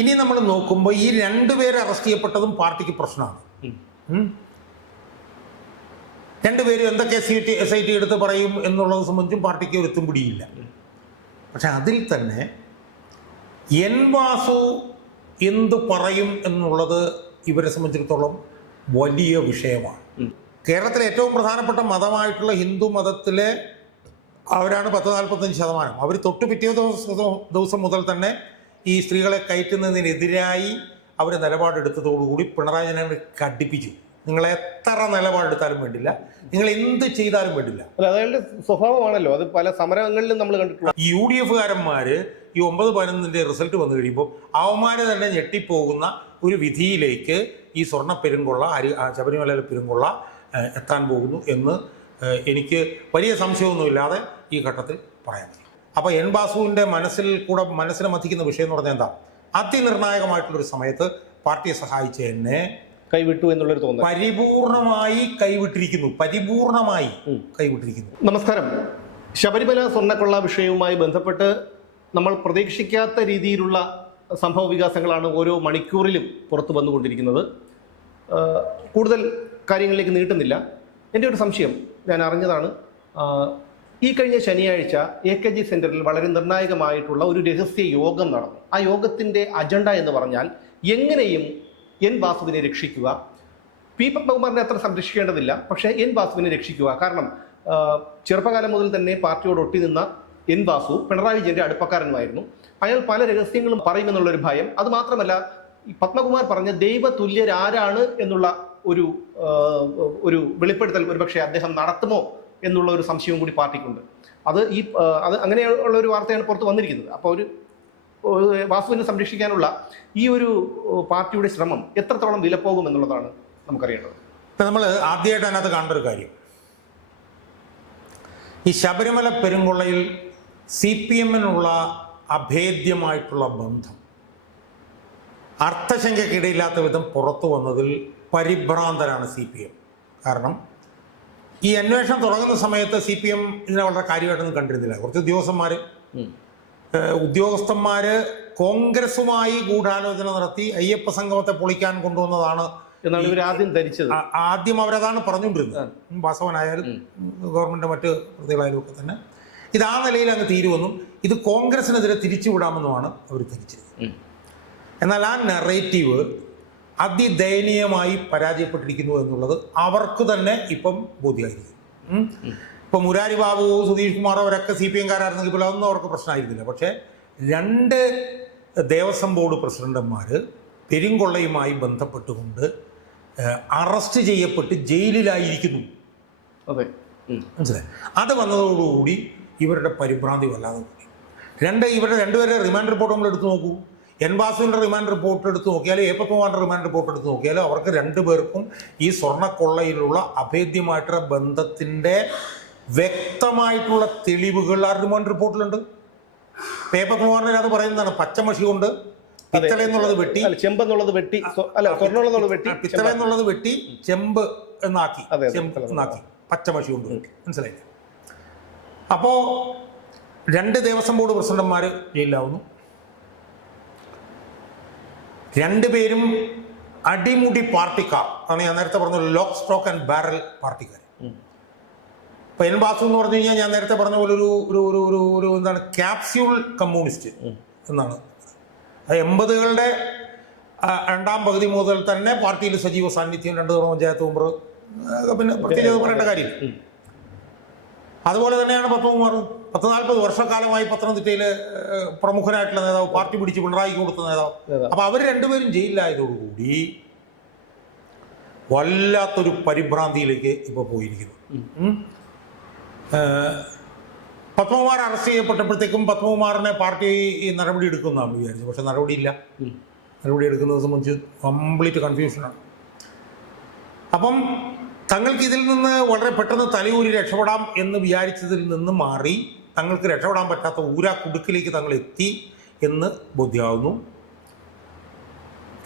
ഇനി നമ്മൾ നോക്കുമ്പോൾ ഈ രണ്ടുപേരെ അറസ്റ്റ് ചെയ്യപ്പെട്ടതും പാർട്ടിക്ക് പ്രശ്നമാണ്. രണ്ടുപേരും എന്തൊക്കെ C T S I T എടുത്ത് പറയും എന്നുള്ളത് സംബന്ധിച്ചും പാർട്ടിക്ക് ഒരു എത്തും പിടിയില്ല. പക്ഷെ അതിൽ തന്നെ എൻ വാസു എന്ത് പറയും എന്നുള്ളത് ഇവരെ സംബന്ധിച്ചിടത്തോളം വലിയ വിഷയമാണ്. കേരളത്തിലെ ഏറ്റവും പ്രധാനപ്പെട്ട മതമായിട്ടുള്ള ഹിന്ദു മതത്തിലെ അവരാണ് പത്ത് നാൽപ്പത്തഞ്ച് ശതമാനം. അവർ തൊട്ട് പിറ്റേ ദിവസം ദിവസം മുതൽ തന്നെ ഈ സ്ത്രീകളെ കയറ്റുന്നതിനെതിരായി അവർ നിലപാടെടുത്തതോടുകൂടി പിണറായി വിജയനെ കടുപ്പിച്ചു. നിങ്ങൾ എത്ര നിലപാടെടുത്താലും വേണ്ടില്ല. നിങ്ങൾ എന്ത് ചെയ്താലും വേണ്ടില്ല. അല്ല സ്വഭാവമാണല്ലോ. അത് പല സമരങ്ങളിലും നമ്മൾ കണ്ടിട്ടുള്ള ഈ യു ഡി എഫുകാരന്മാര് ഈ ഒമ്പത് പതിനൊന്നിന്റെ റിസൾട്ട് വന്നു കഴിയുമ്പോൾ അവന്മാര് തന്നെ ഞെട്ടിപ്പോകുന്ന ഒരു വിധിയിലേക്ക് ഈ സ്വർണ പെരുങ്കൊള്ള അരി ആ ശബരിമലയിലെ പെരുങ്കൊള്ള എത്താൻ പോകുന്നു എന്ന് എനിക്ക് വലിയ സംശയമൊന്നുമില്ലാതെ ഈ ഘട്ടത്തിൽ പറയാൻ അപ്പോൾ എൻ ബാസുവിന്റെ മനസ്സിൽ കൂടെ മനസ്സിനെ മതിക്കുന്ന വിഷയം എന്ന് പറഞ്ഞാൽ എന്താ? അതിനിർണായകമായിട്ടുള്ളൊരു സമയത്ത് പാർട്ടിയെ സഹായിച്ച എന്നെ കൈവിട്ടു എന്നുള്ളൊരു തോന്നൽ. പരിപൂർണമായി കൈവിട്ടിരിക്കുന്നു. പരിപൂർണമായി. കൈവിട്ടിരിക്കുന്നു. നമസ്കാരം. ശബരിമല സ്വർണക്കൊള്ള വിഷയവുമായി ബന്ധപ്പെട്ട് നമ്മൾ പ്രതീക്ഷിക്കാത്ത രീതിയിലുള്ള സംഭവ വികാസങ്ങളാണ് ഓരോ മണിക്കൂറിലും പുറത്തു വന്നുകൊണ്ടിരിക്കുന്നത്. കൂടുതൽ കാര്യങ്ങളിലേക്ക് നീട്ടുന്നില്ല. എന്റെ ഒരു സംശയം ഞാൻ അറിഞ്ഞതാണ്. ഈ കഴിഞ്ഞ ശനിയാഴ്ച എ കെ ജി സെന്ററിൽ വളരെ നിർണായകമായിട്ടുള്ള ഒരു രഹസ്യ യോഗം നടന്നു. ആ യോഗത്തിന്റെ അജണ്ട എന്ന് പറഞ്ഞാൽ എങ്ങനെയും എൻ വാസുവിനെ രക്ഷിക്കുക. പി പത്മകുമാറിനെ അത്ര സംരക്ഷിക്കേണ്ടതില്ല പക്ഷേ എൻ വാസുവിനെ രക്ഷിക്കുക. കാരണം ചെറുപ്പകാലം മുതൽ തന്നെ പാർട്ടിയോട് ഒട്ടി നിന്ന എൻ വാസു പിണറായി വിജയന്റെ അടുപ്പക്കാരനുമായിരുന്നു. അയാൾ പല രഹസ്യങ്ങളും പറയുമെന്നുള്ളൊരു ഭയം. അത് മാത്രമല്ല പത്മകുമാർ പറഞ്ഞ ദൈവതുല്യരാരാണ് എന്നുള്ള ഒരു ഒരു വെളിപ്പെടുത്തൽ ഒരുപക്ഷെ അദ്ദേഹം നടത്തുമോ എന്നുള്ള ഒരു സംശയവും കൂടി പാർട്ടിക്കുണ്ട്. അത് ഈ അത് അങ്ങനെയുള്ള ഒരു വാർത്തയാണ് പുറത്ത് വന്നിരിക്കുന്നത്. അപ്പോൾ ഒരു ഒരു വാസുവിനെ സംരക്ഷിക്കാനുള്ള ഈ ഒരു പാർട്ടിയുടെ ശ്രമം എത്രത്തോളം വിലപ്പോകും എന്നുള്ളതാണ് നമുക്കറിയേണ്ടത്. ഇപ്പം നമ്മൾ ആദ്യമായിട്ട് അതിനകത്ത് കാണേണ്ട ഒരു കാര്യം. ഈ ശബരിമല പെരുങ്കൊള്ളയിൽ സി പി എമ്മിനുള്ള അഭേദ്യമായിട്ടുള്ള ബന്ധം അർത്ഥശങ്കയ്ക്കിടയില്ലാത്ത വിധം പുറത്തു വന്നതിൽ പരിഭ്രാന്തരാണ് സി പി എം. കാരണം ഈ അന്വേഷണം തുടങ്ങുന്ന സമയത്ത് സി പി എം ഇതിനെ വളരെ കാര്യമായിട്ടൊന്നും കണ്ടിരുന്നില്ല. കുറച്ച് ഉദ്യോഗസ്ഥന്മാർ ഉദ്യോഗസ്ഥന്മാർ ഉദ്യോഗസ്ഥന്മാര് കോൺഗ്രസുമായി ഗൂഢാലോചന നടത്തി അയ്യപ്പ സംഗമത്തെ പൊളിക്കാൻ കൊണ്ടുവന്നതാണ് എന്നാണ് ഇവർ ആദ്യം ധരിച്ചത്. ആദ്യം അവരതാണ് പറഞ്ഞുകൊണ്ടിരുന്നത്. വാസവനായാലും ഗവൺമെന്റ് മറ്റ് പ്രതികളായാലും ഒക്കെ തന്നെ. ഇത് ആ നിലയിൽ അങ്ങ് തീരുമെന്നും ഇത് കോൺഗ്രസിനെതിരെ തിരിച്ചുവിടാമെന്നുമാണ് അവർ ധരിച്ചത് എന്നാൽ ആ നെറേറ്റീവ് അതിദയനീയമായി പരാജയപ്പെട്ടിരിക്കുന്നു എന്നുള്ളത് അവർക്ക് തന്നെ ഇപ്പം ബോധ്യമായിരിക്കും. ഇപ്പം മുരാരി ബാബു സുധീഷ് കുമാർ അവരൊക്കെ സി പി എംകാരായിരുന്നെങ്കിൽ പോലും അതൊന്നും അവർക്ക് പ്രശ്നമായിരുന്നില്ല. പക്ഷേ രണ്ട് ദേവസ്വം ബോർഡ് പ്രസിഡന്റുമാർ പെരുങ്കൊള്ളയുമായി ബന്ധപ്പെട്ടുകൊണ്ട് അറസ്റ്റ് ചെയ്യപ്പെട്ട് ജയിലിലായിരിക്കുന്നു. അതെ. മനസ്സിലായി? അത് വന്നതോടുകൂടി ഇവരുടെ പരിഭ്രാന്തി വല്ലാതെ കൂടി രണ്ട് ഇവരുടെ രണ്ടുപേരുടെ റിമാൻഡ് റിപ്പോർട്ട് നമ്മൾ എടുത്തു നോക്കൂ. എൻ വാസുവിന്റെ റിമാൻഡ് റിപ്പോർട്ട് എടുത്ത് നോക്കിയാലും എ പത്മകുമാറിന്റെ റിമാൻഡ് റിപ്പോർട്ട് എടുത്ത് നോക്കിയാലും അവർക്ക് രണ്ടുപേർക്കും ഈ സ്വർണക്കൊള്ളയിലുള്ള അഭേദ്യമായിട്ടുള്ള ബന്ധത്തിന്റെ വ്യക്തമായിട്ടുള്ള തെളിവുകൾ ആ റിമാൻഡ് റിപ്പോർട്ടിലുണ്ട്. പേ പത്മകുമാറിന്റെ അത് പറയുന്നതാണ് പച്ചമഷി കൊണ്ട് പിത്തള എന്നുള്ളത് വെട്ടി അല്ല ചെമ്പെന്നുള്ളത് വെട്ടി അല്ല സ്വർണം എന്നുള്ളത് വെട്ടി പിത്തള എന്നുള്ളത് വെട്ടി ചെമ്പ് എന്നാക്കി ചെമ്പ് എന്നാക്കി പച്ചമഷി കൊണ്ട് വെട്ടി. മനസ്സിലായില്ലേ? അപ്പോ രണ്ട് ദേവസ്വം ബോർഡ് പ്രസിഡന്റുമാർ ജയിലിലാവുന്നു. രണ്ടുപേരും അടിമുടി പാർട്ടിക്കാർ. ആണ് ഞാൻ നേരത്തെ പറഞ്ഞ ലോക്ക് സ്റ്റോക്ക് ആൻഡ് ബാരൽ പാർട്ടിക്കാർ. ഇപ്പൊ എൻ ബാസു എന്ന് പറഞ്ഞു കഴിഞ്ഞാൽ ഞാൻ നേരത്തെ പറഞ്ഞ പോലെ ഒരു ഒരു ഒരു ഒരു ഒരു എന്താണ് ക്യാപ്സ്യൂൾ കമ്മ്യൂണിസ്റ്റ് എന്നാണ്. അത് എൺപതുകളുടെ രണ്ടാം പകുതി മുതൽ തന്നെ പാർട്ടിയിൽ സജീവ സാന്നിധ്യം രണ്ട് തവണ പഞ്ചായത്ത് മെമ്പർ പിന്നെ പ്രത്യേകിച്ച് പറയേണ്ട കാര്യം അതുപോലെ തന്നെയാണ് പത്മകുമാർ പത്ത് നാൽപ്പത് വർഷക്കാലമായി പത്തനംതിട്ടയിൽ പ്രമുഖനായിട്ടുള്ള നേതാവ് പാർട്ടി പിടിച്ച് പിണറായിക്ക് കൊടുത്ത നേതാവ്. അപ്പോൾ അപ്പൊ അവർ രണ്ടുപേരും ജയിലിലായതോടുകൂടി വല്ലാത്തൊരു പരിഭ്രാന്തിയിലേക്ക് ഇപ്പൊ പോയിരിക്കുന്നു. പത്മകുമാർ അറസ്റ്റ് ചെയ്യപ്പെട്ടപ്പോഴത്തേക്കും പത്മകുമാറിനെ പാർട്ടി നടപടി എടുക്കുന്നതാണ് വിചാരിച്ചു പക്ഷെ നടപടിയില്ല. നടപടി എടുക്കുന്നത് സംബന്ധിച്ച് കംപ്ലീറ്റ് കൺഫ്യൂഷനാണ്. അപ്പം തങ്ങൾക്ക് ഇതിൽ നിന്ന് വളരെ പെട്ടെന്ന് തലയൂരി രക്ഷപ്പെടാം എന്ന് വിചാരിച്ചതിൽ നിന്ന് മാറി തങ്ങൾക്ക് രക്ഷപ്പെടാൻ പറ്റാത്ത ഊരാ കുടുക്കിലേക്ക് തങ്ങൾ എത്തി എന്ന് ബോധ്യമാവുന്നു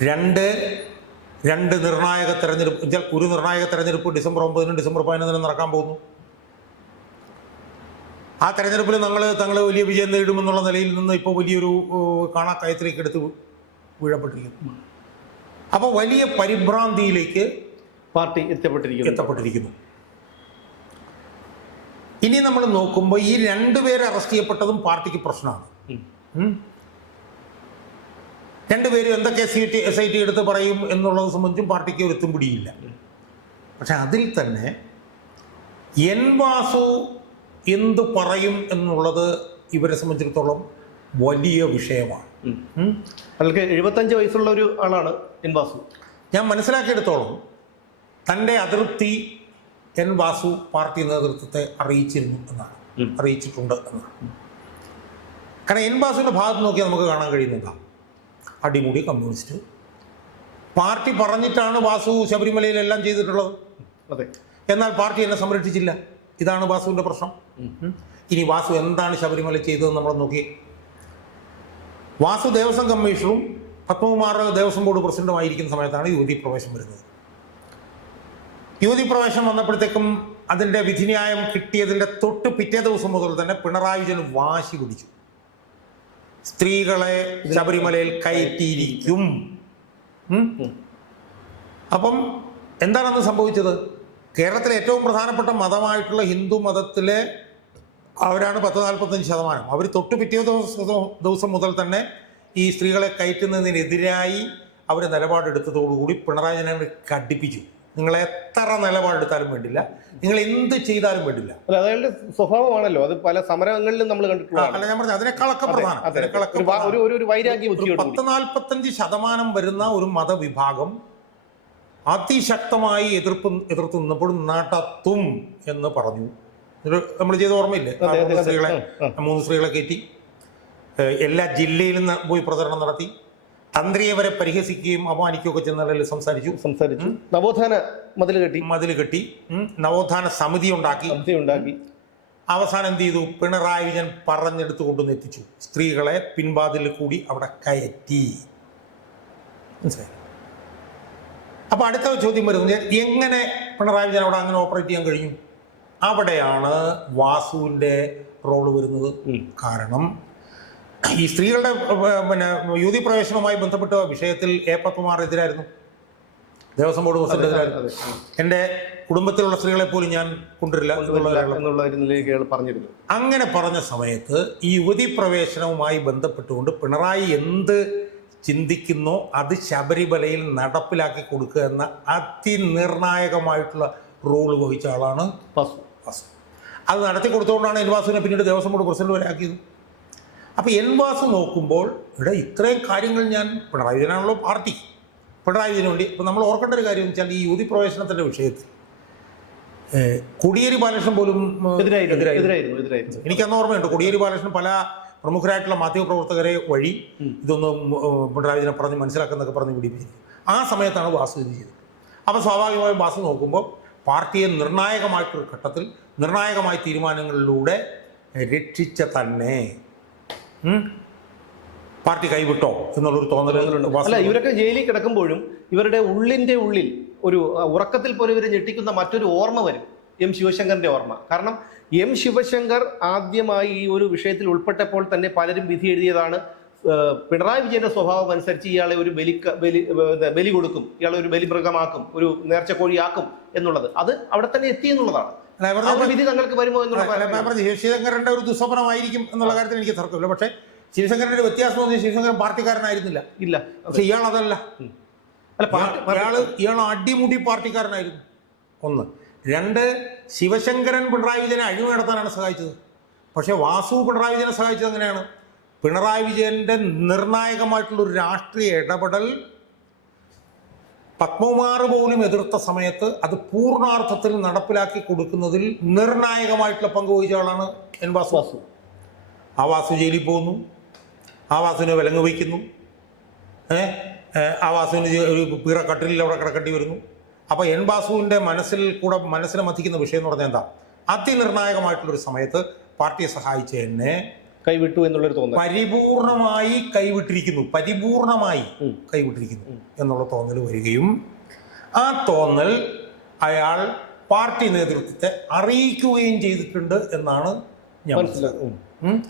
രണ്ട് രണ്ട് നിർണായക തെരഞ്ഞെടുപ്പ് ഒരു നിർണായക തെരഞ്ഞെടുപ്പ് ഡിസംബർ ഒമ്പതിനും ഡിസംബർ പതിനൊന്നിനും നടക്കാൻ പോകുന്നു. ആ തെരഞ്ഞെടുപ്പിൽ ഞങ്ങൾ തങ്ങൾ വലിയ വിജയം നേടുമെന്നുള്ള നിലയിൽ നിന്ന് ഇപ്പോൾ വലിയൊരു കാണാ കാണാക്കയത്തിലേക്ക് എടുത്ത് വീഴപ്പെട്ടിരിക്കുന്നു. അപ്പോൾ വലിയ പരിഭ്രാന്തിയിലേക്ക് പാർട്ടി എത്തപ്പെട്ടിരിക്കുന്നു. എത്തപ്പെട്ടിരിക്കുന്നു. ഇനി നമ്മൾ നോക്കുമ്പോൾ ഈ രണ്ടുപേരെ അറസ്റ്റ് ചെയ്യപ്പെട്ടതും പാർട്ടിക്ക് പ്രശ്നമാണ്. രണ്ടുപേരും എന്തൊക്കെ C T S I T എടുത്ത് പറയും എന്നുള്ളത് സംബന്ധിച്ചും പാർട്ടിക്ക് ഒരു എത്തും പിടിയില്ല. പക്ഷെ അതിൽ തന്നെ എൻ വാസു എന്ത് പറയും എന്നുള്ളത് ഇവരെ സംബന്ധിച്ചിടത്തോളം വലിയ വിഷയമാണ്. അയാൾക്ക് എഴുപത്തഞ്ച് വയസ്സുള്ള ഒരു ആളാണ് എൻ വാസു. ഞാൻ മനസ്സിലാക്കിയെടുത്തോളം തന്റെ അതൃപ്തി എൻ വാസു പാർട്ടി നേതൃത്വത്തെ അറിയിച്ചിരുന്നു എന്നാണ്. അറിയിച്ചിട്ടുണ്ട് എന്നാണ്. കാരണം എൻ വാസുവിന്റെ ഭാഗത്ത് നോക്കിയാൽ നമുക്ക് കാണാൻ കഴിയുന്നത്. അടിമുടി കമ്മ്യൂണിസ്റ്റ്. പാർട്ടി പറഞ്ഞിട്ടാണ് വാസു ശബരിമലയിലെല്ലാം ചെയ്തിട്ടുള്ളത്. അതെ. എന്നാൽ പാർട്ടി എന്നെ സംരക്ഷിച്ചില്ല. ഇതാണ് വാസുവിന്റെ പ്രശ്നം. ഇനി വാസു എന്താണ് ശബരിമല ചെയ്തതെന്ന് നമ്മൾ നോക്കി വാസു ദേവസ്വം കമ്മീഷണറും പത്മകുമാർ ദേവസ്വം ബോർഡ് പ്രസിഡന്റുമായിരിക്കുന്ന സമയത്താണ് യുവതി പ്രവേശം വരുന്നത്. യുവതി പ്രവേശനം വന്നപ്പോഴത്തേക്കും അതിന്റെ വിധിന്യായം കിട്ടിയതിന്റെ തൊട്ട് പിറ്റേ ദിവസം മുതൽ തന്നെ പിണറായി വിജയൻ വാശി പിടിച്ചു. സ്ത്രീകളെ ശബരിമലയിൽ കയറ്റിയിരിക്കും. അപ്പം എന്താണെന്ന് സംഭവിച്ചത്? കേരളത്തിലെ ഏറ്റവും പ്രധാനപ്പെട്ട മതമായിട്ടുള്ള ഹിന്ദു മതത്തിലെ അവരാണ് പത്ത് നാൽപ്പത്തഞ്ച് ശതമാനം. അവർ തൊട്ട് പിറ്റേ ദിവസം ദിവസം മുതൽ തന്നെ ഈ സ്ത്രീകളെ കയറ്റുന്നതിനെതിരായി അവർ നിലപാടെടുത്തതോടുകൂടി പിണറായി വിജയനെ കടുപ്പിച്ചു. നിങ്ങൾ എത്ര നിലപാടെടുത്താലും വേണ്ടില്ല. നിങ്ങൾ എന്ത് ചെയ്താലും വേണ്ടില്ല. അല്ല അതായത് സ്വഭാവമാണല്ലോ. അത് പല സമരങ്ങളിലും നമ്മൾ കണ്ടിട്ടുള്ളത് അല്ല ഞാൻ പറഞ്ഞു അതിനേക്കാളൊക്കെ അതെ, പ്രധാനം. അതിനേക്കാളൊക്കെ ഒരു വൈരാഗ്യ പത്ത് നാൽപ്പത്തഞ്ച് ശതമാനം വരുന്ന ഒരു മതവിഭാഗം അതിശക്തമായി എതിർപ്പ് എതിർത്ത് നിന്നപ്പോൾ നടത്തും എന്ന് പറഞ്ഞു. നമ്മൾ ചെയ്ത ഓർമ്മയില്ലേ? മൂന്ന് സ്ത്രീകളെ മൂന്ന് സ്ത്രീകളെ കയറ്റി. എല്ലാ ജില്ലയിലും പോയി പ്രചരണം നടത്തി. തന്ത്രിയെ വരെ പരിഹസിക്കുകയും അപമാനിക്കുകയൊക്കെ നിലയിൽ സംസാരിച്ചു? സംസാരിച്ചു. നവോത്ഥാന മതിൽ കെട്ടി. മതിൽ കെട്ടി. നവോത്ഥാന സമിതി ഉണ്ടാക്കി. സമിതി ഉണ്ടാക്കി. അവസാനം എന്ത് ചെയ്തു? പിണറായി വിജയൻ പറഞ്ഞെടുത്ത് കൊണ്ടുവന്ന് എത്തിച്ചു. സ്ത്രീകളെ പിൻവാതിൽ കൂടി അവിടെ കയറ്റി. മനസ്സിലായി? അപ്പൊ അടുത്ത ചോദ്യം വരുന്നത് എങ്ങനെ പിണറായി വിജയൻ അവിടെ അങ്ങനെ ഓപ്പറേറ്റ് ചെയ്യാൻ കഴിഞ്ഞു അവിടെയാണ് വാസുവിന്റെ റോൾ വരുന്നത്. കാരണം ഈ സ്ത്രീകളുടെ പിന്നെ യുവതി പ്രവേശനവുമായി ബന്ധപ്പെട്ട വിഷയത്തിൽ എ പത്മമാർ എതിരായിരുന്നു. ദേവസ്വം ബോർഡ് പ്രസിഡന്റ് എതിരായിരുന്നു. എന്റെ കുടുംബത്തിലുള്ള സ്ത്രീകളെ പോലും ഞാൻ കൊണ്ടുവരില്ല പറഞ്ഞിരുന്നു. അങ്ങനെ പറഞ്ഞ സമയത്ത് ഈ യുവതി പ്രവേശനവുമായി ബന്ധപ്പെട്ടുകൊണ്ട് പിണറായി എന്ത് ചിന്തിക്കുന്നു അത് ശബരിമലയിൽ നടപ്പിലാക്കി കൊടുക്കുക എന്ന അതിനിർണായകമായിട്ടുള്ള റോൾ വഹിച്ച ആളാണ് അത് നടത്തി കൊടുത്തുകൊണ്ടാണ് എൻവാസുവിനെ പിന്നീട് ദേവസ്വം ബോർഡ് പ്രസിഡന്റ് വരെ ആക്കിയത്. അപ്പോൾ എൻ വാസു നോക്കുമ്പോൾ ഇവിടെ ഇത്രയും കാര്യങ്ങൾ ഞാൻ പിണറായി വിജയനാണല്ലോ പാർട്ടി. പിണറായി വിജയന് വേണ്ടി ഇപ്പം നമ്മൾ ഓർക്കേണ്ട ഒരു കാര്യം എന്ന് വെച്ചാൽ ഈ യുവതി പ്രവേശനത്തിന്റെ വിഷയത്തിൽ. കുടിയേരി ബാലകൃഷ്ണൻ പോലും എനിക്കന്ന് ഓർമ്മയുണ്ട് കോടിയേരി ബാലകൃഷ്ണൻ പല പ്രമുഖരായിട്ടുള്ള മാധ്യമപ്രവർത്തകരെ വഴി ഇതൊന്ന് പിണറായി വിജയനെ പറഞ്ഞ് മനസ്സിലാക്കുന്നൊക്കെ പറഞ്ഞ് പിടിപ്പിച്ചു ആ സമയത്താണ് വാസു ഇത് ചെയ്തത്. അപ്പോൾ സ്വാഭാവികമായും വാസു നോക്കുമ്പോൾ പാർട്ടിയെ നിർണായകമായിട്ടൊരു ഘട്ടത്തിൽ നിർണായകമായ തീരുമാനങ്ങളിലൂടെ രക്ഷിച്ച തന്നെ പാർട്ടി കൈവിട്ടോ എന്നുള്ളൊരു തോന്നൽ അല്ല ഇവരൊക്കെ ജയിലിൽ കിടക്കുമ്പോഴും ഇവരുടെ ഉള്ളിന്റെ ഉള്ളിൽ ഒരു ഉറക്കത്തിൽ പോലും ഇവരെ ഞെട്ടിക്കുന്ന മറ്റൊരു ഓർമ്മ വരും. എം ശിവശങ്കറിന്റെ ഓർമ്മ. കാരണം എം ശിവശങ്കർ ആദ്യമായി ഈ ഒരു വിഷയത്തിൽ ഉൾപ്പെട്ടപ്പോൾ തന്നെ പലരും വിധി എഴുതിയതാണ്. പിണറായി വിജയന്റെ സ്വഭാവം അനുസരിച്ച് ഇയാളെ ഒരു ബലി ബലി ബലി കൊടുക്കും. ഇയാളെ ഒരു ബലിമൃഗമാക്കും ഒരു നേർച്ചക്കോഴിയാക്കും എന്നുള്ളത്. അത് അവിടെ തന്നെ എത്തി എന്നുള്ളതാണ്. വിധി തങ്ങൾക്ക് വരുമോ എന്നുള്ള ശിവശങ്കരന്റെ ഒരു ദുസ്വപ്നമായിരിക്കും എന്നുള്ള കാര്യത്തിൽ എനിക്ക് തർക്കമില്ല. പക്ഷേ ശിവശങ്കരന്റെ വ്യത്യാസം എന്ന് ശിവശങ്കരൻ പാർട്ടിക്കാരനായിരുന്നില്ല. ഇല്ല. പക്ഷെ ഇയാൾ അതല്ല. അല്ല ഇയാൾ ഇയാൾ അടിമുടി പാർട്ടിക്കാരനായിരുന്നു. ഒന്ന്. രണ്ട് ശിവശങ്കരൻ പിണറായി വിജയനെ അഴിമ നടത്താനാണ് സഹായിച്ചത്. പക്ഷേ വാസു പിണറായി വിജയനെ സഹായിച്ചത് എങ്ങനെയാണ്? പിണറായി വിജയന്റെ നിർണായകമായിട്ടുള്ള ഒരു രാഷ്ട്രീയ ഇടപെടൽ പത്മകുമാർ പോലും എതിർത്ത സമയത്ത് അത് പൂർണാർത്ഥത്തിൽ നടപ്പിലാക്കി കൊടുക്കുന്നതിൽ നിർണായകമായിട്ടുള്ള പങ്ക് വഹിച്ച ആളാണ് എൻ വാസു. വാസു. ആ വാസു ജയിലിൽ പോകുന്നു. ആ വാസുവിനെ വിലങ്ങ് വയ്ക്കുന്നു. ആ വാസുവിന് ഒരു പീറ കട്ടിലിൽ അവിടെ കിടക്കേണ്ടി വരുന്നു. അപ്പോൾ എൻ വാസുവിന്റെ മനസ്സിൽ കൂടെ മനസ്സിനെ മതിക്കുന്ന വിഷയം എന്ന് പറഞ്ഞാൽ എന്താ? അതിനിർണായകമായിട്ടുള്ളൊരു സമയത്ത് പാർട്ടിയെ സഹായിച്ച എന്നെ കൈവിട്ടു എന്നുള്ളൊരു തോന്നൽ. പരിപൂർണമായി കൈവിട്ടിരിക്കുന്നു. പരിപൂർണമായി കൈവിട്ടിരിക്കുന്നു എന്നുള്ള തോന്നൽ വരികയും ആ തോന്നൽ അയാൾ പാർട്ടി നേതൃത്വത്തെ അറിയിക്കുകയും ചെയ്തിട്ടുണ്ട് എന്നാണ് ഞാൻ മനസ്സിലാക്കുന്നത്.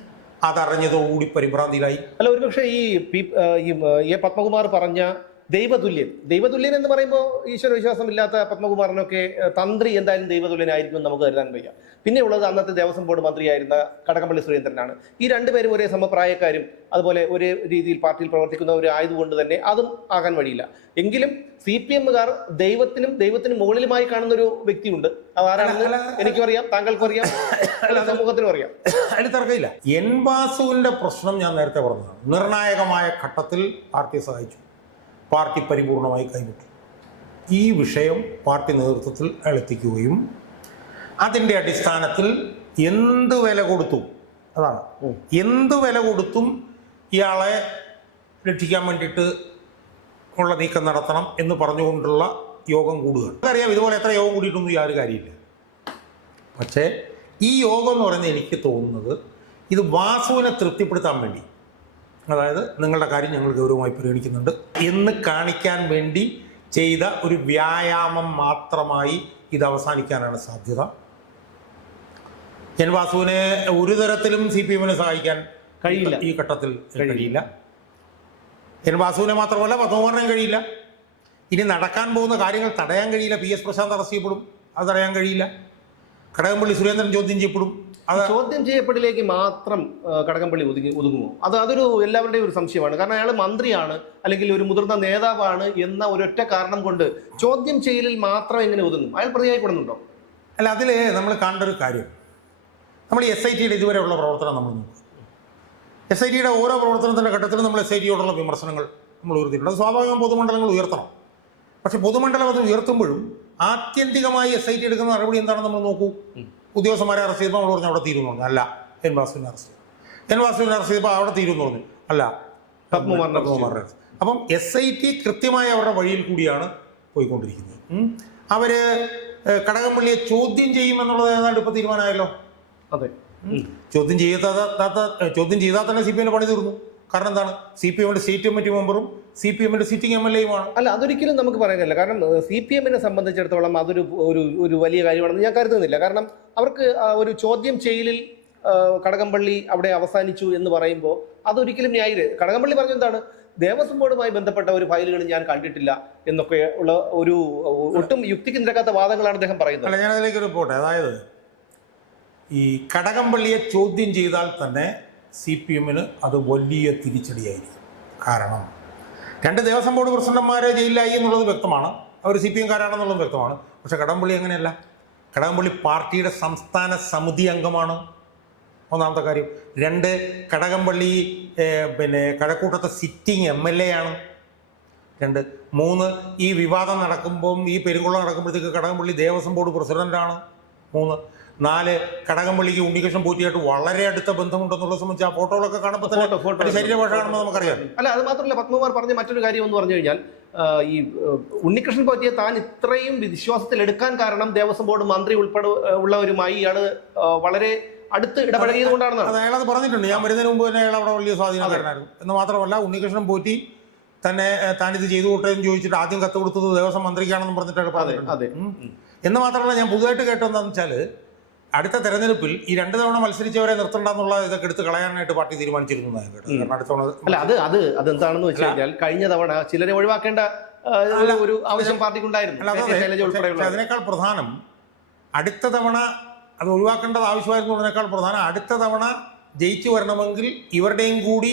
അതറിഞ്ഞതോടുകൂടി പരിഭ്രാന്തിയിലായി. അല്ല ഒരുപക്ഷെ ഈ പി- ഈ എ പത്മകുമാർ പറഞ്ഞ ദൈവതുല്യൻ. ദൈവതുല്യൻ എന്ന് പറയുമ്പോൾ ഈശ്വര വിശ്വാസമില്ലാത്ത പത്മകുമാറിനൊക്കെ തന്ത്രി എന്തായാലും ദൈവതുല്യനായിരിക്കും നമുക്ക് കരുതാൻ വയ്യ. പിന്നെ ഉള്ളത് അന്നത്തെ ദേവസ്വം ബോർഡ് മന്ത്രിയായിരുന്ന കടകംപള്ളി സുരേന്ദ്രനാണ്. ഈ രണ്ടുപേരും ഒരേ സമപ്രായക്കാരും അതുപോലെ ഒരേ രീതിയിൽ പാർട്ടിയിൽ പ്രവർത്തിക്കുന്നവരായതുകൊണ്ട് തന്നെ അതും ആകാൻ വഴിയില്ല. എങ്കിലും സി പി എമ്മുകാർ ദൈവത്തിനും ദൈവത്തിനും മുകളിലുമായി കാണുന്ന ഒരു വ്യക്തിയുണ്ട്. അതാരാണെന്ന് എനിക്കും അറിയാം താങ്കൾക്കും അറിയാം സമൂഹത്തിനും അറിയാം. അതിന് തർക്കമില്ല എൻ വാസുവിന്റെ പ്രശ്നം ഞാൻ നേരത്തെ പറഞ്ഞതാണ്. നിർണായകമായ ഘട്ടത്തിൽ പാർട്ടിയെ സഹായിച്ചു. പാർട്ടി പരിപൂർണമായി കൈവിട്ടു. ഈ വിഷയം പാർട്ടി നേതൃത്വത്തിൽ എളുപ്പിക്കുകയും അതിന്റെ അടിസ്ഥാനത്തിൽ എന്ത് വില കൊടുത്തും? അതാണ്. എന്ത് വില കൊടുത്തും ഇയാളെ രക്ഷിക്കാൻ വേണ്ടിയിട്ട് ഉള്ള നീക്കം നടത്തണം എന്ന് പറഞ്ഞുകൊണ്ടുള്ള യോഗം കൂടുകയാണ്. അറിയാം ഇതുപോലെ എത്ര യോഗം കൂടിയിട്ടൊന്നും യാതൊരു കാര്യമില്ല. പക്ഷേ ഈ യോഗം എന്ന് പറയുന്നത് എനിക്ക് തോന്നുന്നത് ഇത് വാസുവിനെ തൃപ്തിപ്പെടുത്താൻ വേണ്ടി അതായത് നിങ്ങളുടെ കാര്യം ഞങ്ങൾ ഗൗരവമായി പരിഗണിക്കുന്നുണ്ട്. എന്ന് കാണിക്കാൻ വേണ്ടി ചെയ്ത ഒരു വ്യായാമം മാത്രമായി ഇത് അവസാനിക്കാനാണ് സാധ്യത. എൻ വാസുവിനെ ഒരു തരത്തിലും സി പി എമ്മിനെ സഹായിക്കാൻ കഴിയില്ല. ഈ ഘട്ടത്തിൽ കഴിയില്ല. എൻ വാസുവിനെ മാത്രമല്ല പത്മകുമാറിനും കഴിയില്ല. ഇനി നടക്കാൻ പോകുന്ന കാര്യങ്ങൾ തടയാൻ കഴിയില്ല. പി എസ് പ്രശാന്ത് അറസ്റ്റ് ചെയ്യപ്പെടും. അത് തടയാൻ കഴിയില്ല. കടകംപള്ളി സുരേന്ദ്രൻ ചോദ്യം ചെയ്യപ്പെടും. ചോദ്യം ചെയ്യപ്പെടിലേക്ക് മാത്രം കടകംപള്ളി ഒതുങ്ങി ഒതുങ്ങുമോ? അത് അതൊരു എല്ലാവരുടെയും ഒരു സംശയമാണ്. കാരണം അയാൾ മന്ത്രിയാണ് അല്ലെങ്കിൽ ഒരു മുതിർന്ന നേതാവാണ് എന്ന ഒരൊറ്റ കാരണം കൊണ്ട് ചോദ്യം ചെയ്യലിൽ മാത്രം എങ്ങനെ ഒതുങ്ങും? അയാൾ പ്രതിയായിപ്പെടുന്നുണ്ടോ? അല്ല അതിൽ നമ്മൾ കാണേണ്ട ഒരു കാര്യം. നമ്മൾ എസ് ഐ ടിയുടെ ഇതുവരെയുള്ള പ്രവർത്തനം നമ്മൾ നോക്കും. എസ് ഐ ടിയുടെ ഓരോ പ്രവർത്തനത്തിന്റെ ഘട്ടത്തിലും നമ്മൾ എസ് ഐ ടിയോടുള്ള വിമർശനങ്ങൾ നമ്മൾ ഉയർത്തിയിട്ടുണ്ട്. അത് സ്വാഭാവികം പൊതുമണ്ഡലങ്ങൾ ഉയർത്തണം. പക്ഷേ പൊതുമണ്ഡലം അത് ഉയർത്തുമ്പോഴും ആത്യന്തികമായി എസ് ഐ ടി എടുക്കുന്ന നടപടി എന്താണെന്ന് നമ്മൾ നോക്കൂ. ഉദ്യോഗസ്ഥന്മാരെ അറസ്റ്റ് ചെയ്തപ്പോൾ നമ്മൾ പറഞ്ഞു അവിടെ തീരുമെന്ന് പറഞ്ഞു. അല്ല എൻ വാസുവിനെ അറസ്റ്റ് ചെയ്തു. എൻ വാസുവിനെ അറസ്റ്റ് ചെയ്തപ്പോൾ അവിടെ തീരുമെന്ന് പറഞ്ഞു. അല്ല ചെയ്തു. പത്മകുമാറിനെ അപ്പം എസ് ഐ ടി കൃത്യമായി അവരുടെ വഴിയിൽ കൂടിയാണ് പോയിക്കൊണ്ടിരിക്കുന്നത്. അവർ കടകംപള്ളിയെ ചോദ്യം ചെയ്യുമെന്നുള്ളത് ഏതാണ്ട് ഇപ്പൊ തീരുമാനമായല്ലോ? അതെ. ചോദ്യം ചെയ്യാത്ത ചോദ്യം ചെയ്താൽ തന്നെ സി പി എമ്മിന് പണി തീർന്നു. കാരണം എന്താണ്? സി പി എമ്മിന്റെ സ്റ്റേറ്റ് കമ്മിറ്റി മെമ്പറും സി പി എമ്മിന്റെ സിറ്റിംഗ് എം എൽ എയുമാണ് അല്ല അതൊരിക്കലും നമുക്ക് പറയാൻ കഴിയില്ല കാരണം സി പി എമ്മിനെ സംബന്ധിച്ചിടത്തോളം അതൊരു ഒരു ഒരു വലിയ കാര്യമാണെന്ന് ഞാൻ കരുതുന്നില്ല. കാരണം അവർക്ക് ഒരു ചോദ്യം ചെയ്യലിൽ കടകംപള്ളി അവിടെ അവസാനിച്ചു എന്ന് പറയുമ്പോൾ അതൊരിക്കലും ന്യായ കടകംപള്ളി പറഞ്ഞ എന്താണ്? ദേവസ്വം ബോർഡുമായി ബന്ധപ്പെട്ട ഒരു ഫയലുകൾ ഞാൻ കണ്ടിട്ടില്ല എന്നൊക്കെ ഉള്ള ഒരു ഒട്ടും യുക്തിക്ക് നിരക്കാത്ത വാദങ്ങളാണ് അദ്ദേഹം പറയുന്നത്. അല്ല ഞാൻ അതിലേക്ക് ഒരു പോട്ടെ. അതായത് ഈ കടകംപള്ളിയെ ചോദ്യം ചെയ്താൽ തന്നെ സി പി എമ്മിന് അത് വലിയ തിരിച്ചടിയായിരിക്കും. കാരണം രണ്ട് ദേവസ്വം ബോർഡ് പ്രസിഡന്റുമാരെ ജയിലിലായി എന്നുള്ളത് വ്യക്തമാണ്. അവർ സി പി എംകാരാണെന്നുള്ളത് വ്യക്തമാണ്. പക്ഷെ കടമ്പള്ളി അങ്ങനെയല്ല കടകംപള്ളി പാർട്ടിയുടെ സംസ്ഥാന സമിതി അംഗമാണ്. ഒന്നാമത്തെ കാര്യം. രണ്ട് കടകംപള്ളി പിന്നെ കഴക്കൂട്ടത്തെ സിറ്റിംഗ് എം എൽ എ ആണ്. രണ്ട് മൂന്ന് ഈ വിവാദം നടക്കുമ്പം ഈ പെരുങ്കുളം നടക്കുമ്പോഴത്തേക്ക് കടകംപള്ളി ദേവസ്വം ബോർഡ് പ്രസിഡന്റാണ്. മൂന്ന് നാല് കടകംപള്ളിക്ക് ഉണ്ണികൃഷ്ണൻ പൂറ്റിയായിട്ട് വളരെ അടുത്ത ബന്ധമുണ്ടെന്നുള്ളത് സംബന്ധിച്ച് ആ ഫോട്ടോകളൊക്കെ കാണുമ്പോൾ തന്നെ ഫോട്ടോ-. ശരീരഭാഷ കാണുമ്പോൾ നമുക്കറിയാം. അല്ല അത് മാത്രമല്ല പത്മകുമാർ പറഞ്ഞ മറ്റൊരു കാര്യം എന്ന് പറഞ്ഞു കഴിഞ്ഞാൽ ഈ ഉണ്ണികൃഷ്ണൻ പോറ്റിയെ താൻ ഇത്രയും വിശ്വാസത്തിൽ എടുക്കാൻ കാരണം ദേവസ്വം ബോർഡ് മന്ത്രി ഉൾപ്പെടെ ഉള്ളവരുമായി ഇയാൾ വളരെ അടുത്ത് ഇടപഴകിയത് കൊണ്ടാണെന്നാണ്. അയാളത് പറഞ്ഞിട്ടുണ്ട്. ഞാൻ വരുന്നതിന് മുമ്പ് തന്നെ അയാൾ അവിടെ വലിയ സ്വാധീനക്കാരനായിരുന്നു എന്ന് മാത്രമല്ല ഉണ്ണികൃഷ്ണൻ പോറ്റി തന്നെ താൻ താനിത് ചെയ്തു കൂട്ടെന്ന് ചോദിച്ചിട്ട് ആദ്യം കത്ത് കൊടുത്തത് ദേവസ്വം മന്ത്രിക്കാണെന്ന് പറഞ്ഞിട്ട് അതെ അതെ. എന്ന് മാത്രമല്ല ഞാൻ പുതുതായിട്ട് കേട്ടതെന്താണെന്ന് വെച്ചാൽ അടുത്ത തെരഞ്ഞെടുപ്പിൽ ഈ രണ്ട് തവണ മത്സരിച്ചവരെ നിർത്തണ്ടെന്നുള്ള ഇതൊക്കെ എടുത്ത് കളയാനായിട്ട് പാർട്ടി തീരുമാനിച്ചിരുന്നു കാരണം അടുത്ത തവണ അല്ല അത് അത് അതെന്താണെന്ന് വെച്ച് കഴിഞ്ഞാൽ കഴിഞ്ഞ തവണ ചിലരെ ഒഴിവാക്കേണ്ട ഒരു- ആവശ്യം പാർട്ടിക്ക് ഉണ്ടായിരുന്നു അല്ല, അതെ, കെ. ശൈലജ പക്ഷേ- ഉൾപ്പെടെയുള്ള പക്ഷേ അതിനേക്കാൾ പ്രധാനം അടുത്ത തവണ അത് ഒഴിവാക്കേണ്ടത് ആവശ്യമായിരുന്നുള്ളതിനേക്കാൾ പ്രധാനം അടുത്ത തവണ ജയിച്ചു വരണമെങ്കിൽ ഇവരുടെയും കൂടി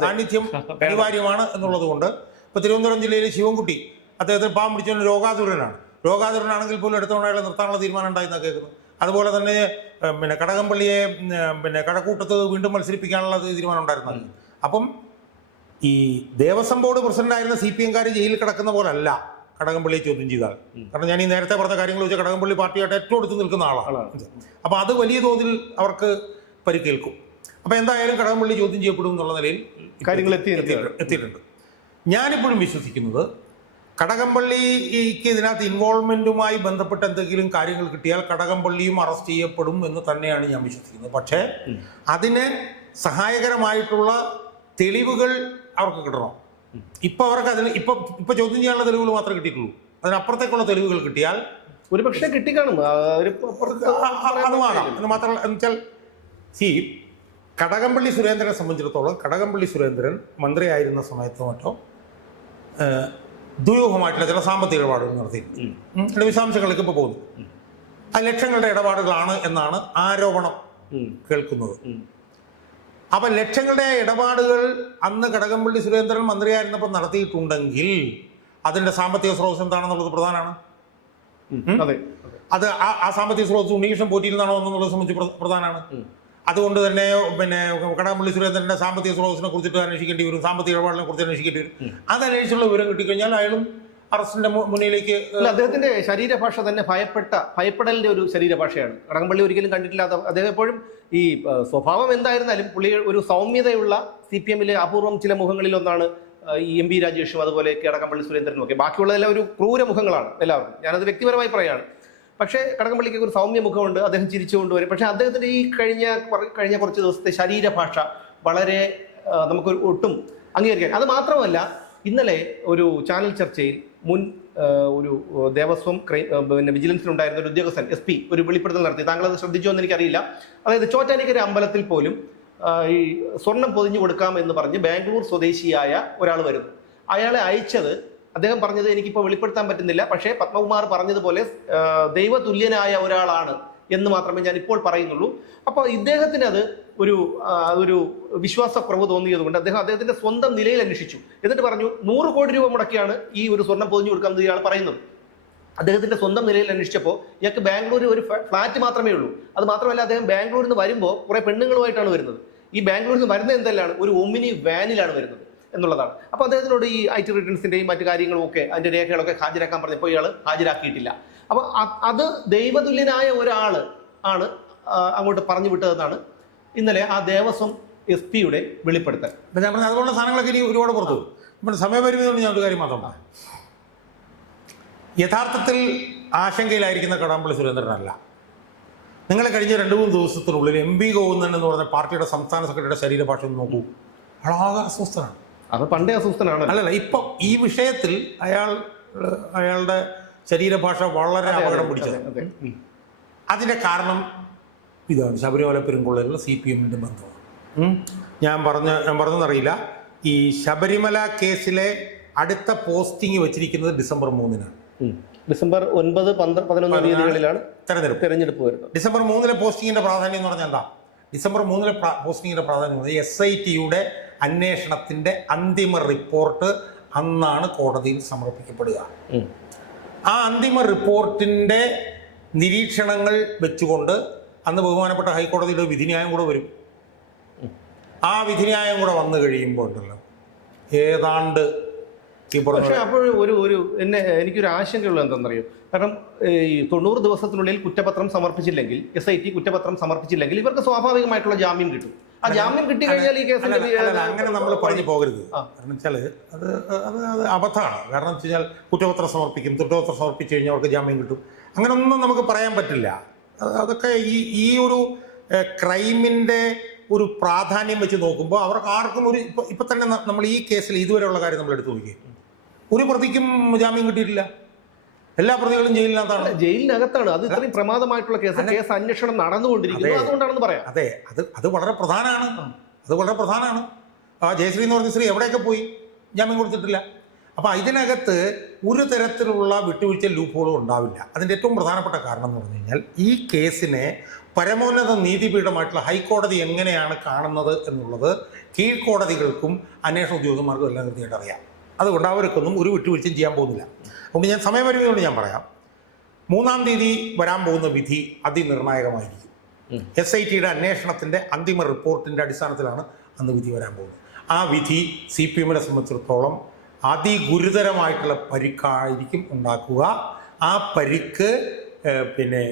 സാന്നിധ്യം അനിവാര്യമാണ് എന്നുള്ളത് കൊണ്ട് ഇപ്പൊ തിരുവനന്തപുരം ജില്ലയിലെ ശിവൻകുട്ടി അദ്ദേഹത്തിന് പാവം പിടിച്ചവന് രോഗാതുരനാണ്. രോഗാതുരനാണെങ്കിൽ പോലും അടുത്ത തവണ നിർത്താനുള്ള തീരുമാനം ഉണ്ടായെന്നാണ് കേൾക്കുന്നത്. അതുപോലെ തന്നെ പിന്നെ കടകംപള്ളിയെ പിന്നെ കടക്കൂട്ടത്ത് വീണ്ടും മത്സരിപ്പിക്കാനുള്ള തീരുമാനം ഉണ്ടായിരുന്നത്. അപ്പം ഈ ദേവസ്വം ബോർഡ് പ്രസിഡന്റായിരുന്ന സി പി എംകാർ ജയിലിൽ കിടക്കുന്ന പോലല്ല കടകംപള്ളിയെ ചോദ്യം ചെയ്താൽ. കാരണം ഞാൻ ഈ നേരത്തെ പറഞ്ഞ കാര്യങ്ങൾ വെച്ചാൽ കടകംപള്ളി പാർട്ടിയായിട്ട് ഏറ്റവും അടുത്ത് നിൽക്കുന്ന ആളാണ്. അപ്പോൾ അത് വലിയ തോതിൽ അവർക്ക് പരിക്കേൽക്കും. അപ്പോൾ എന്തായാലും കടകംപള്ളി ചോദ്യം ചെയ്യപ്പെടും എന്നുള്ള നിലയിൽ കാര്യങ്ങൾ എത്തിയിട്ടുണ്ട്. എത്തിയിട്ടുണ്ട്. ഞാനിപ്പോഴും വിശ്വസിക്കുന്നത് കടകംപള്ളിക്ക് ഇതിനകത്ത് ഇൻവോൾവ്മെന്റുമായി ബന്ധപ്പെട്ട എന്തെങ്കിലും കാര്യങ്ങൾ കിട്ടിയാൽ കടകംപള്ളിയും അറസ്റ്റ് ചെയ്യപ്പെടും എന്ന് തന്നെയാണ് ഞാൻ വിശ്വസിക്കുന്നത്. പക്ഷേ അതിന് സഹായകരമായിട്ടുള്ള തെളിവുകൾ അവർക്ക് കിട്ടണം. ഇപ്പൊ അവർക്ക് അതിന് ഇപ്പൊ ഇപ്പൊ ചോദ്യം ചെയ്യാനുള്ള തെളിവുകൾ മാത്രമേ കിട്ടിയിട്ടുള്ളൂ. അതിനപ്പുറത്തേക്കുള്ള തെളിവുകൾ കിട്ടിയാൽ ഒരു പക്ഷേ കിട്ടിക്കാണും. ആ, ഒരു പുറത്ത് അ- അ- അത് വേണം എന്ന് മാത്രമല്ല എന്ന് വെച്ചാൽ സി കടകംപള്ളി സുരേന്ദ്രനെ സംബന്ധിച്ചിടത്തോളം കടകംപള്ളി സുരേന്ദ്രൻ മന്ത്രിയായിരുന്ന സമയത്ത് മറ്റോ ദുരൂഹമായിട്ടുള്ള ചില സാമ്പത്തിക ഇടപാടുകൾ നടത്തി. ഉം. അതിന്റെ വിശദാംശങ്ങളിലേക്ക് ഇപ്പോൾ പോകുന്നു. ആ ലക്ഷങ്ങളുടെ ഇടപാടുകളാണ് എന്നാണ് ആരോപണം കേൾക്കുന്നത്. അപ്പം ലക്ഷങ്ങളുടെ ഇടപാടുകൾ അന്ന് കടകംപള്ളി സുരേന്ദ്രൻ മന്ത്രിയായിരുന്നപ്പോൾ നടത്തിയിട്ടുണ്ടെങ്കിൽ അതിന്റെ സാമ്പത്തിക സ്രോതസ് എന്താണെന്നുള്ളത് പ്രധാനമാണ്. അതെ. ആ സാമ്പത്തിക സ്രോതസ് ഉണ്ണികൃഷ്ണൻ പോറ്റിയിരുന്നാണോ എന്നുള്ളത് സംബന്ധിച്ച് പ്രധാനമാണ്. അതുകൊണ്ട് തന്നെ പിന്നെ കടകംപള്ളി സുരേന്ദ്രന്റെ സാമ്പത്തിക സ്രോതസ്സിനെ കുറിച്ചിട്ട് അന്വേഷിക്കേണ്ടി വരും സാമ്പത്തിക ഇടപാടിനെ കുറിച്ച് അന്വേഷിക്കേണ്ടി വരും. അതന്വേഷിച്ചുള്ള വിവരം കിട്ടിക്കഴിഞ്ഞാൽ അയാളും അറസ്റ്റിന്റെ മുന്നിലേക്ക് അദ്ദേഹത്തിന്റെ ശരീരഭാഷ തന്നെ ഭയപ്പെട്ട ഭയപ്പെടലിന്റെ ഒരു ശരീരഭാഷയാണ്. കടകംപള്ളി ഒരിക്കലും കണ്ടിട്ടില്ലാത്ത അദ്ദേഹം എപ്പോഴും ഈ സ്വഭാവം എന്തായിരുന്നാലും പുള്ളി ഒരു സൗമ്യതയുള്ള സി പി എമ്മിലെ അപൂർവം ചില മുഖങ്ങളിൽ ഒന്നാണ് ഈ എം പി രാജേഷും അതുപോലെ കടകംപള്ളി സുരേന്ദ്രനും ഒക്കെ. ബാക്കിയുള്ളതെല്ലാം ഒരു ക്രൂര മുഖങ്ങളാണ് എല്ലാവർക്കും. ഞാനത് വ്യക്തിപരമായി പറയാണ്. പക്ഷേ കടകംപള്ളിക്ക് ഒരു സൗമ്യ മുഖമുണ്ട് അദ്ദേഹം ചിരിച്ചുകൊണ്ട് വരും പക്ഷേ അദ്ദേഹത്തിന്റെ ഈ കഴിഞ്ഞ കഴിഞ്ഞ കുറച്ച് ദിവസത്തെ ശരീരഭാഷ വളരെ നമുക്ക് ഒട്ടും അംഗീകരിക്കാൻ. അത് മാത്രമല്ല ഇന്നലെ ഒരു ചാനൽ ചർച്ചയിൽ മുൻ ഒരു ദേവസ്വം ക്രൈം പിന്നെ വിജിലൻസിലുണ്ടായിരുന്ന ഒരു ഉദ്യോഗസ്ഥൻ എസ് പി ഒരു വെളിപ്പെടുത്തൽ നടത്തി. താങ്കൾ അത് ശ്രദ്ധിച്ചോ എന്ന് എനിക്കറിയില്ല. അതായത് ചോറ്റാനിക്കര അമ്പലത്തിൽ പോലും ഈ സ്വർണം പൊതിഞ്ഞു കൊടുക്കാം എന്ന് പറഞ്ഞ് ബാംഗ്ലൂർ സ്വദേശിയായ ഒരാൾ വരുന്നു. അയാളെ അയച്ചത് അദ്ദേഹം പറഞ്ഞത് എനിക്കിപ്പോൾ വെളിപ്പെടുത്താൻ പറ്റുന്നില്ല. പക്ഷേ പത്മകുമാർ പറഞ്ഞതുപോലെ ദൈവതുല്യനായ ഒരാളാണ് എന്ന് മാത്രമേ ഞാൻ ഇപ്പോൾ പറയുന്നുള്ളൂ. അപ്പോൾ ഇദ്ദേഹത്തിന് അത് ഒരു ഒരു വിശ്വാസക്കുറവ് തോന്നിയതുകൊണ്ട് അദ്ദേഹം അദ്ദേഹത്തിന്റെ സ്വന്തം നിലയിൽ അന്വേഷിച്ചു. എന്നിട്ട് പറഞ്ഞു നൂറ് കോടി രൂപ മുടക്കിയാണ് ഈ ഒരു സ്വർണം പൊതിഞ്ഞു കൊടുക്കാമെന്ന് ഇയാൾ പറയുന്നത്. അദ്ദേഹത്തിന്റെ സ്വന്തം നിലയിൽ അന്വേഷിച്ചപ്പോൾ ഇയാൾക്ക് ബാംഗ്ലൂരിൽ ഒരു ഫ്ലാറ്റ് മാത്രമേ ഉള്ളൂ. അത് മാത്രമല്ല അദ്ദേഹം ബാംഗ്ലൂരിൽ നിന്ന് വരുമ്പോൾ കുറെ പെണ്ണുങ്ങളുമായിട്ടാണ് വരുന്നത്. ഈ ബാംഗ്ലൂരിൽ നിന്ന് വരുന്നത് എന്തെല്ലാം ഒരു ഒമിനി വാനിലാണ് വരുന്നത്. എന്നുള്ളതാണ്. അപ്പോൾ അദ്ദേഹത്തിനോട് ഈ ഐ ടി റിട്ടേൺസിന്റെയും മറ്റു കാര്യങ്ങളും ഒക്കെ അതിന്റെ രേഖകളൊക്കെ ഹാജരാക്കാൻ പറഞ്ഞപ്പോൾ ഇയാൾ ഹാജരാക്കിയിട്ടില്ല. അപ്പോൾ അത് ദൈവതുല്യനായ ഒരാൾ ആണ് അങ്ങോട്ട് പറഞ്ഞു വിട്ടതെന്നാണ് ഇന്നലെ ആ ദേവസ്വം എസ് പിയുടെ വെളിപ്പെടുത്തൽ. അപ്പം ഞാൻ പറഞ്ഞ അതുപോലുള്ള സാധനങ്ങളൊക്കെ ഇനി ഒരുപാട് പുറത്തു നമ്മുടെ സമയപരിമിതി ഞാൻ ഒരു കാര്യം മാത്രം യഥാർത്ഥത്തിൽ ആശങ്കയിലായിരിക്കുന്ന കടകംപള്ളി സുരേന്ദ്രനല്ല. നിങ്ങൾ കഴിഞ്ഞ രണ്ട് മൂന്ന് ദിവസത്തിനുള്ളിൽ എം പി ഗോവിന്ദൻ എന്ന് പറഞ്ഞ പാർട്ടിയുടെ സംസ്ഥാന സെക്രട്ടറിയുടെ ശരീരഭാഷ ഒന്ന് നോക്കൂ. അളാകെ അസ്വസ്ഥനാണ്. അത് പണ്ടേ അസ്വസ്ഥനാണ്. അല്ലല്ല ഇപ്പം ഈ വിഷയത്തിൽ അയാൾ അയാളുടെ ശരീരഭാഷ വളരെ അപകടം പിടിച്ചത്. അതിന്റെ അതിന്റെ കാരണം ഇതാണ് ശബരിമല പെരുങ്കുള്ളലുള്ള സി പി എമ്മിന്റെ ബന്ധമാണ്. ഞാൻ പറഞ്ഞ ഞാൻ പറഞ്ഞെന്നറിയില്ല ഈ ശബരിമല കേസിലെ അടുത്ത പോസ്റ്റിംഗ് വെച്ചിരിക്കുന്നത് ഡിസംബർ മൂന്നിനാണ്. ഡിസംബർ ഒൻപത് പന്ത്രണ്ട് പതിനൊന്ന് തീയതികളിലാണ് തെരഞ്ഞെടുപ്പ്. തെരഞ്ഞെടുപ്പ് വരുന്നത്. ഡിസംബർ മൂന്നിലെ പോസ്റ്റിങ്ങിന്റെ പ്രാധാന്യം എന്ന് പറഞ്ഞാൽ എന്താ? ഡിസംബർ മൂന്നിലെ പോസ്റ്റിംഗിന്റെ പോസ്റ്റിങ്ങിന്റെ പ്രാധാന്യം എസ് ഐ ടിയുടെ അന്വേഷണത്തിന്റെ അന്തിമ റിപ്പോർട്ട് അന്നാണ് കോടതിയിൽ സമർപ്പിക്കപ്പെടുക. ആ അന്തിമ റിപ്പോർട്ടിന്റെ നിരീക്ഷണങ്ങൾ വെച്ചുകൊണ്ട് അന്ന് ബഹുമാനപ്പെട്ട ഹൈക്കോടതിയുടെ വിധിന്യായം കൂടെ വരും. ആ വിധിന്യായം കൂടെ വന്നു കഴിയുമ്പോൾ ഉണ്ടല്ലോ ഏതാണ്ട് പക്ഷേ അപ്പോൾ ഒരു ഒരു എന്നെ എനിക്കൊരു ആശങ്കയുള്ളത് എന്താണെന്നറിയോ? കാരണം ഈ തൊണ്ണൂറ് ദിവസത്തിനുള്ളിൽ കുറ്റപത്രം സമർപ്പിച്ചില്ലെങ്കിൽ എസ് ഐ ടി കുറ്റപത്രം സമർപ്പിച്ചില്ലെങ്കിൽ ഇവർക്ക് സ്വാഭാവികമായിട്ടുള്ള ജാമ്യം കിട്ടും. ആ ജാമ്യം കിട്ടി കഴിഞ്ഞാൽ ഈ കേസിൽ അങ്ങനെ നമ്മൾ പറഞ്ഞു പോകരുത്. കാരണം വെച്ചാൽ അത് അത് അത് അബദ്ധമാണ്. കാരണം വെച്ച് കഴിഞ്ഞാൽ കുറ്റപത്രം സമർപ്പിക്കും കുറ്റപത്രം സമർപ്പിച്ചു കഴിഞ്ഞാൽ അവർക്ക് ജാമ്യം കിട്ടും. അങ്ങനൊന്നും നമുക്ക് പറയാൻ പറ്റില്ല. അതൊക്കെ ഈ ഈ ഒരു ക്രൈമിന്റെ ഒരു പ്രാധാന്യം വെച്ച് നോക്കുമ്പോൾ അവർക്ക് ആർക്കും ഒരു ഇപ്പൊ ഇപ്പൊ തന്നെ നമ്മൾ ഈ കേസിൽ ഇതുവരെയുള്ള കാര്യം നമ്മൾ എടുത്തു നോക്കി ഒരു പ്രതിക്കും ജാമ്യം കിട്ടിയിട്ടില്ല. എല്ലാ പ്രതികളും ജയിലിനകത്താണ്. ജയിലിനകത്താണ്. അത് ഇത്രയും പ്രമാദമായിട്ടുള്ള കേസ് കേസ് അന്വേഷണം നടന്നുകൊണ്ടിരിക്കുന്നു. അതെ. അതുകൊണ്ടാണെന്ന് പറയാം. അതെ. അത് അത് വളരെ പ്രധാനമാണ്. അത് വളരെ പ്രധാനമാണ്. ആ ജയശ്രീ എന്ന് പറഞ്ഞ സ്ത്രീ എവിടെയൊക്കെ പോയി? ജാമ്യം കൊടുത്തിട്ടില്ല. അപ്പോൾ ഇതിനകത്ത് ഒരു തരത്തിലുള്ള വിട്ടുവീഴ്ച ലൂപ്പുകളും ഉണ്ടാവില്ല. അതിന്റെ ഏറ്റവും പ്രധാനപ്പെട്ട കാരണം എന്ന് പറഞ്ഞു കഴിഞ്ഞാൽ ഈ കേസിനെ പരമോന്നത നീതിപീഠമായിട്ടുള്ള ഹൈക്കോടതി എങ്ങനെയാണ് കാണുന്നത് എന്നുള്ളത് കീഴ്ക്കോടതികൾക്കും അന്വേഷണ ഉദ്യോഗസ്ഥന്മാർക്കും എല്ലാം കൃത്യമായിട്ട് അറിയാം. അതുകൊണ്ട് അവർക്കൊന്നും ഒരു വിട്ടുവീഴ്ചയും ചെയ്യാൻ പോകുന്നില്ല. അതുകൊണ്ട് ഞാൻ സമയപരിമിതിയോട് ഞാൻ പറയാം. മൂന്നാം തീയതി വരാൻ പോകുന്ന വിധി അതിനിർണായകമായിരിക്കും. എസ് ഐ ടിയുടെ അന്വേഷണത്തിന്റെ അന്തിമ റിപ്പോർട്ടിന്റെ അടിസ്ഥാനത്തിലാണ് അന്ന് വിധി വരാൻ പോകുന്നത്. ആ വിധി സി പി എമ്മിനെ സംബന്ധിച്ചിടത്തോളം അതിഗുരുതരമായിട്ടുള്ള പരിക്കായിരിക്കും ഉണ്ടാക്കുക. ആ പരിക്ക് പിന്നെ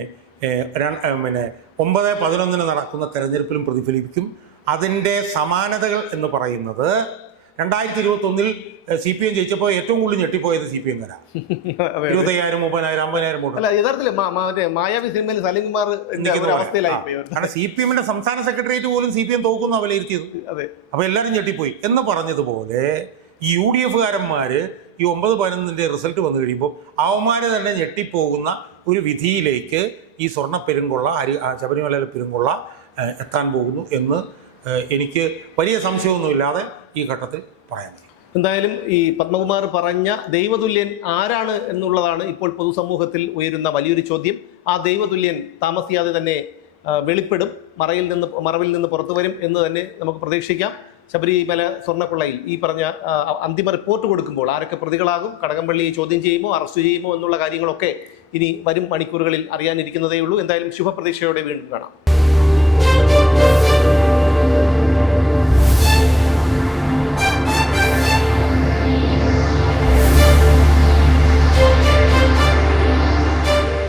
പിന്നെ ഒമ്പത് പതിനൊന്നിന് നടക്കുന്ന തെരഞ്ഞെടുപ്പിലും പ്രതിഫലിപ്പിക്കും. അതിന്റെ സമാനതകൾ എന്ന് പറയുന്നത് രണ്ടായിരത്തി ഇരുപത്തി ഒന്നിൽ സി പി എം ജയിച്ചപ്പോൾ ഏറ്റവും കൂടുതൽ ഞെട്ടിപ്പോയത് സി പി എം കാരാ. ഇരുപത്തയ്യായിരം മുപ്പതിനായിരം അമ്പതിനായിരം വോട്ട്. യഥാർത്ഥത്തിൽ മായാവി സിനിമയിൽ. പോയി കാരണം സി പി എമ്മിന്റെ സംസ്ഥാന സെക്രട്ടേറിയറ്റ് പോലും സി പി എം തോക്കുന്ന വിലയിരുത്തിയത് അപ്പൊ എല്ലാവരും ഞെട്ടിപ്പോയി. എന്ന് പറഞ്ഞതുപോലെ ഈ യു ഡി എഫുകാരന്മാര് ഈ ഒമ്പത് പതിനൊന്നിന്റെ റിസൾട്ട് വന്നു കഴിയുമ്പോൾ അവന്മാര് തന്നെ ഞെട്ടിപ്പോകുന്ന ഒരു വിധിയിലേക്ക് ഈ സ്വർണ പെരുങ്കൊള്ള അരി ശബരിമല ശബരിമലയിലെ പെരുങ്കൊള്ള എത്താൻ പോകുന്നു എന്ന് എനിക്ക് വലിയ സംശയമൊന്നുമില്ലാതെ ഈ ഘട്ടത്തിൽ പറയാൻ എന്തായാലും ഈ പത്മകുമാർ പറഞ്ഞ ദൈവതുല്യൻ ആരാണ് എന്നുള്ളതാണ് ഇപ്പോൾ പൊതുസമൂഹത്തിൽ ഉയരുന്ന വലിയൊരു ചോദ്യം. ആ ദൈവതുല്യൻ താമസിയാതെ തന്നെ വെളിപ്പെടും. മറയിൽ നിന്ന് മറവിൽ നിന്ന് പുറത്തു വരും എന്ന് തന്നെ നമുക്ക് പ്രതീക്ഷിക്കാം. ശബരിമല സ്വർണക്കൊള്ളയിൽ ഈ പറഞ്ഞ അന്തിമ റിപ്പോർട്ട് കൊടുക്കുമ്പോൾ ആരൊക്കെ പ്രതികളാകും കടകംപള്ളിയെ ചോദ്യം ചെയ്യുമോ അറസ്റ്റ് ചെയ്യുമോ എന്നുള്ള കാര്യങ്ങളൊക്കെ ഇനി വരും മണിക്കൂറുകളിൽ അറിയാനിരിക്കുന്നതേ ഉള്ളൂ എന്തായാലും ശുഭപ്രതീക്ഷയോടെ വീണ്ടും കാണാം.